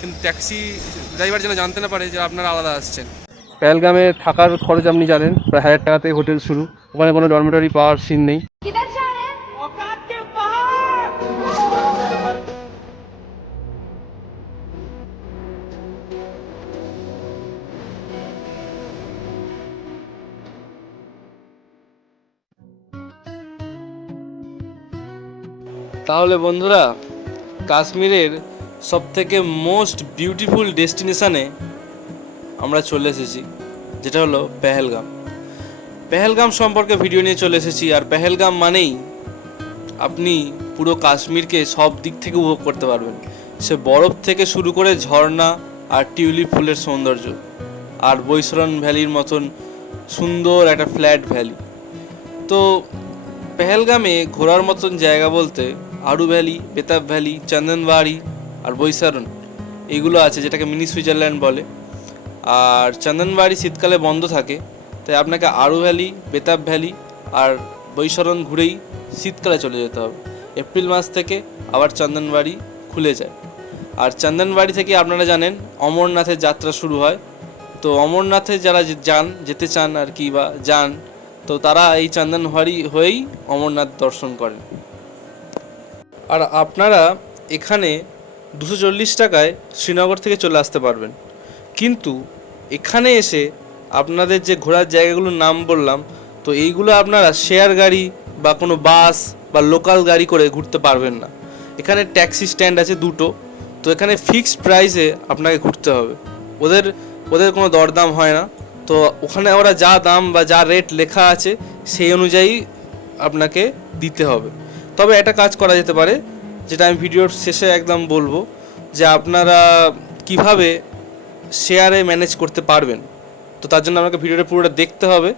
কিন্তু taxi driver যেন জানতে না পারে যে আপনারা আলাদা আসছেন। প্যালগ্রামে থাকার খরচ আপনি জানেন প্রায় হাজার টাকাতে হোটেল শুরু। ওখানে কোনো ডরমেটরি পাওয়ার সিন নেই। তাহলে বন্ধুরা কাশ্মীরের সবথেকে মোস্ট বিউটিফুল ডেস্টিনেশানে আমরা চলে এসেছি, যেটা হলো পেহেলগাম। পেহেলগাম সম্পর্কে ভিডিও নিয়ে চলে এসেছি, আর পেহেলগাম মানেই আপনি পুরো কাশ্মীরকে সব দিক থেকে উপভোগ করতে পারবেন। সে বরফ থেকে শুরু করে ঝর্ণা আর টিউলিপ ফুলের সৌন্দর্য, আর বৈশরণ ভ্যালির মতন সুন্দর একটা ফ্ল্যাট ভ্যালি। তো পেহেলগামে ঘোরার মতন জায়গা বলতে আড়ু ভ্যালি, বেতাব ভ্যালি, চন্দনবাড়ি আর বৈশারণ, এগুলো আছে যেটাকে মিনি সুইজারল্যান্ড বলে। আর চন্দনবাড়ি শীতকালে বন্ধ থাকে, তাই আপনাকে আরু ভ্যালি, বেতাব ভ্যালি আর বৈশরণ ঘুরেই শীতকালে চলে যেতে হবে। এপ্রিল মাস থেকে আবার চন্দনবাড়ি খুলে যায়। আর চন্দনবাড়ি থেকে আপনারা জানেন, অমরনাথের যাত্রা শুরু হয়। তো অমরনাথে যারা যান, যেতে চান আর কি বা যান, তো তারা এই চন্দনবাড়ি হয়েই অমরনাথ দর্শন করেন। আর আপনারা এখানে দুশো চল্লিশ টাকায় শ্রীনগর থেকে চলে আসতে পারবেন। কিন্তু এখানে এসে আপনাদের যে ঘোরার জায়গাগুলোর নাম বললাম, তো এইগুলো আপনারা শেয়ার গাড়ি বা কোনো বাস বা লোকাল গাড়ি করে ঘুরতে পারবেন না। এখানে ট্যাক্সি স্ট্যান্ড আছে দুটো, তো এখানে ফিক্সড প্রাইসে আপনাকে ঘুরতে হবে। ওদের ওদের কোনো দরদাম হয় না। তো ওখানে ওরা যা দাম বা যা রেট লেখা আছে, সেই অনুযায়ী আপনাকে দিতে হবে। তবে একটা কাজ করা যেতে পারে যেটা আমি ভিডিওর শেষে একদম বলব, যে আপনারা কীভাবে শেয়ারে ম্যানেজ করতে পারবেন। তো তার জন্য আপনাকে ভিডিওটা পুরোটা দেখতে হবে,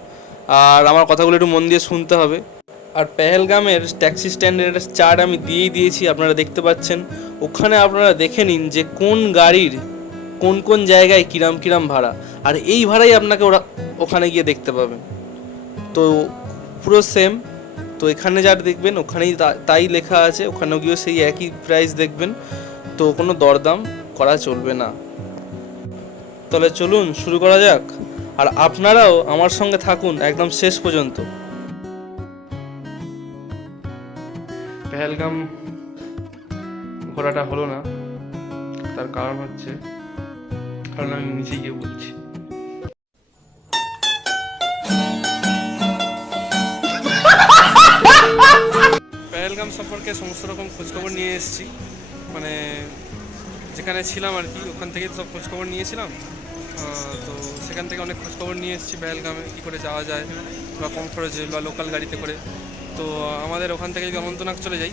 আর আমার কথাগুলো একটু মন দিয়ে শুনতে হবে। আর পেহেলগামের ট্যাক্সি স্ট্যান্ডের চার্ট আমি দিয়েই দিয়েছি, আপনারা দেখতে পাচ্ছেন। ওখানে আপনারা দেখে নিন যে কোন গাড়ির কোন কোন জায়গায় কিরাম কিরাম ভাড়া। আর এই ভাড়াই আপনাকে ওরা ওখানে গিয়ে দেখতে পাবেন। তো পুরো সেম তো এখানে যা দেখবেন, ওখানেই তাই লেখা আছে, ওখানেও গিয়েও সেই একই প্রাইস দেখবেন। তো কোনো দরদাম করা চলবে না। তাহলে চলুন শুরু করা যাক। আর আপনারাও আমার সঙ্গে থাকুন একদম শেষ পর্যন্ত। পেহেলগাম ঘোরাটা হলো না। তার কারণ হচ্ছে, কারণ আমি নিচে গিয়ে বলছি। পেহেলগাম সম্পর্কে সমস্ত রকম খোঁজখবর নিয়ে এসেছি। মানে যেখানে ছিলাম আর কি, ওখান থেকে সব খোঁজখবর নিয়েছিলাম। তো সেখান থেকে অনেক খোঁজখবর নিয়ে এসেছি পেহেলগামে, কী করে যাওয়া যায় বা কম খরচে বা লোকাল গাড়িতে করে। তো আমাদের ওখান থেকে যদি অনন্তনাগ চলে যাই।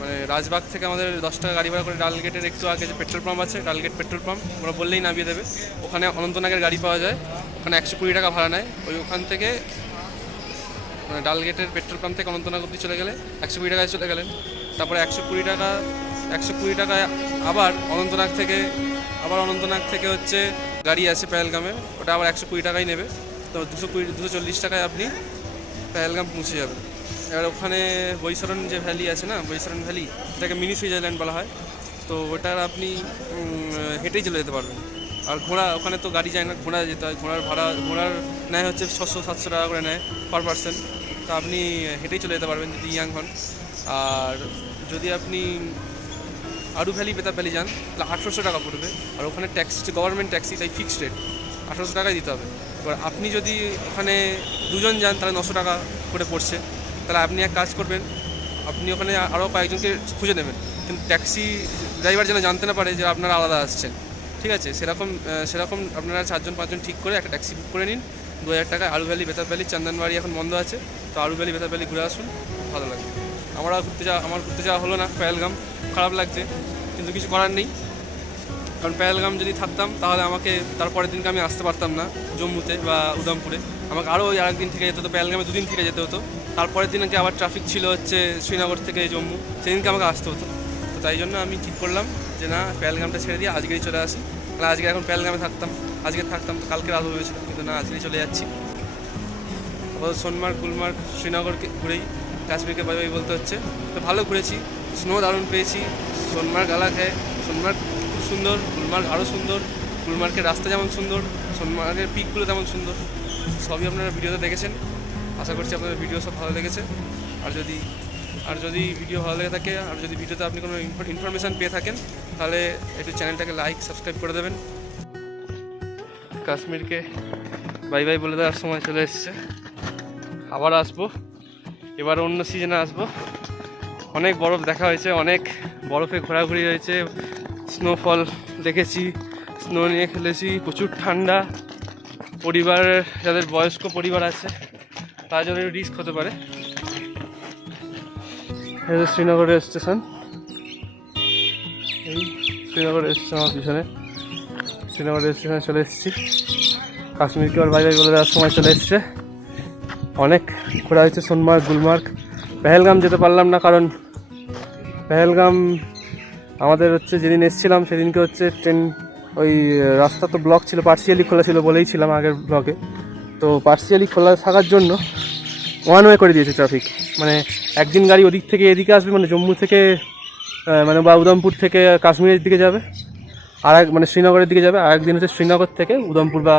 মানে রাজবাগ থেকে আমাদের দশ টাকা গাড়ি ভাড়া করে ডালগেটের একটু আগে যে পেট্রোল পাম্প আছে ডালগেট পেট্রোল পাম্প, ওরা বললেই নামিয়ে দেবে। ওখানে অনন্তনাগের গাড়ি পাওয়া যায়, ওখানে একশো কুড়ি টাকা ভাড়া নেয়। ওই ওখান থেকে ডালগেটের পেট্রোল পাম্প থেকে অনন্তনাগ অব্দি চলে গেলে একশো কুড়ি টাকায় চলে গেলেন। তারপরে একশো কুড়ি টাকা, একশো কুড়ি টাকায় আবার অনন্তনাগ থেকে, আবার অনন্তনাগ থেকে হচ্ছে গাড়ি আছে পেহেলগামে, ওটা আবার একশো কুড়ি টাকাই নেবে। তো দুশো কুড়ি, দুশো চল্লিশ টাকায় আপনি পেহেলগাম পৌঁছে যাবেন। এবার ওখানে বৈশরণ যে ভ্যালি আছে না বৈশরণ ভ্যালি, যেটাকে মিনি সুইজারল্যান্ড বলা হয়, তো ওটার আপনি হেঁটেই চলে যেতে পারবেন। আর ঘোড়া, ওখানে তো গাড়ি যায় না, ঘোড়া যেতে হয়, ঘোড়ার ভাড়া, ঘোড়ার নেয় হচ্ছে ছশো সাতশো টাকা করে নেয় পার পার্সন তো আপনি হেঁটেই চলে যেতে পারবেন যদি ইয়াং হন। আর যদি আপনি আরু ভ্যালি, বেতাব ভ্যালি যান, তাহলে আঠেরোশো টাকা পড়বে। আর ওখানে ট্যাক্স গভর্নমেন্ট ট্যাক্সি তাই ফিক্সড রেট আঠেরোশো টাকাই দিতে হবে। এবার আপনি যদি ওখানে দুজন যান, তাহলে নশো টাকা করে পড়ছে। তাহলে আপনি এক কাজ করবেন, আপনি ওখানে আরও কয়েকজনকে খুঁজে নেবেন। কিন্তু ট্যাক্সি ড্রাইভার যেন জানতে না পারে যে আপনারা আলাদা আসছেন। ঠিক আছে? সেরকম সেরকম আপনারা চারজন, পাঁচজন ঠিক করে একটা ট্যাক্সি বুক করে নিন। দু হাজার টাকায় আলু ভ্যালি বেতাব ভ্যালি, চন্দনবাড়ি এখন বন্ধ আছে। তো আলু ভ্যালি বেতাব ভ্যালি ঘুরে আসুন, ভালো লাগবে। আমরা ঘুরতে যাওয়া আমার ঘুরতে যাওয়া হলো না, পেহেলগাম। খারাপ লাগছে, কিন্তু কিছু করার নেই। কারণ পেহেলগাম যদি থাকতাম, তাহলে আমাকে তারপরের দিনকে আমি আসতে পারতাম না, জম্মুতে বা উদামপুরে। আমাকে আরও ওই আরেকদিন থেকে যেতে হতো, পেহেলগামে দুদিন থেকে যেতে হতো। তারপরের দিনকে আবার ট্রাফিক ছিল হচ্ছে শ্রীনগর থেকে জম্মু, সেদিনকে আমাকে আসতে হতো। তো তাই জন্য আমি ঠিক করলাম যে না, পেহেলগামটা ছেড়ে দিয়ে আজকেই চলে আসি। আজকে এখন পেহেলগামে থাকতাম। আজকে থাকতাম কালকে রাত ভেবেছিলাম কিন্তু না, আজকেই চলে যাচ্ছি। আপাতত সোনমার্গ, গুলমার্গ, শ্রীনগরকে ঘুরেই কাশ্মীরকে বাই বাই বলতে হচ্ছে। তো ভালো ঘুরেছি স্নো দারুণ পেয়েছি, সোনমার্গ আলাদা সোনমার্গ খুব সুন্দর, গুলমার্গ আরও সুন্দর, গুলমার্গের রাস্তা যেমন সুন্দর, সোনমার্গের পিকগুলো তেমন সুন্দর। সবই আপনারা ভিডিওতে দেখেছেন। আশা করছি আপনাদের ভিডিও সব ভালো লেগেছে। আর যদি আর যদি ভিডিও ভালো লেগে থাকে, আর যদি ভিডিওতে আপনি কোনো ইনফরমেশান পেয়ে থাকেন তাহলে একটু চ্যানেলটাকে লাইক সাবস্ক্রাইব করে দেবেন। কাশ্মীরকে বাই বাই বলে দেওয়ার সময় চলে এসছে। আবার আসব। এবার অন্য সিজনে আসব। অনেক বরফ দেখা হয়েছে, অনেক বরফে ঘোরাঘুরি হয়েছে। স্নোফল দেখেছি স্নো নিয়ে খেলেছি, প্রচুর ঠান্ডা। পরিবার, যাদের বয়স্ক পরিবার আছে, তার জন্য রিস্ক হতে পারে। যে স্টেশন শ্রীনগর স্টেশন আমার পিছনে। শ্রীনগর স্টেশনে চলে এসেছি। কাশ্মীরকে ওর বাইরে বলে দেওয়ার সময় চলে এসছে। অনেক ঘোরা হয়েছে, সোনমার্গ, গুলমার্গ। পেহেলগাম যেতে পারলাম না, কারণ পেহেলগাম আমাদের হচ্ছে যেদিন এসেছিলাম, সেদিনকে হচ্ছে ট্রেন, ওই রাস্তা তো ব্লক ছিল, পার্সিয়ালি খোলা ছিল বলেই ছিলাম আগের ব্লকে। তো পার্সিয়ালি খোলা থাকার জন্য ওয়ান ওয়ে করে দিয়েছে ট্রাফিক। মানে একদিন গাড়ি ওদিক থেকে এদিকে আসবে মানে জম্মু থেকে মানে বা উদমপুর থেকে কাশ্মীরের দিকে যাবে। আর এক মানে শ্রীনগরের দিকে যাবে। আর একদিন হচ্ছে শ্রীনগর থেকে উদমপুর বা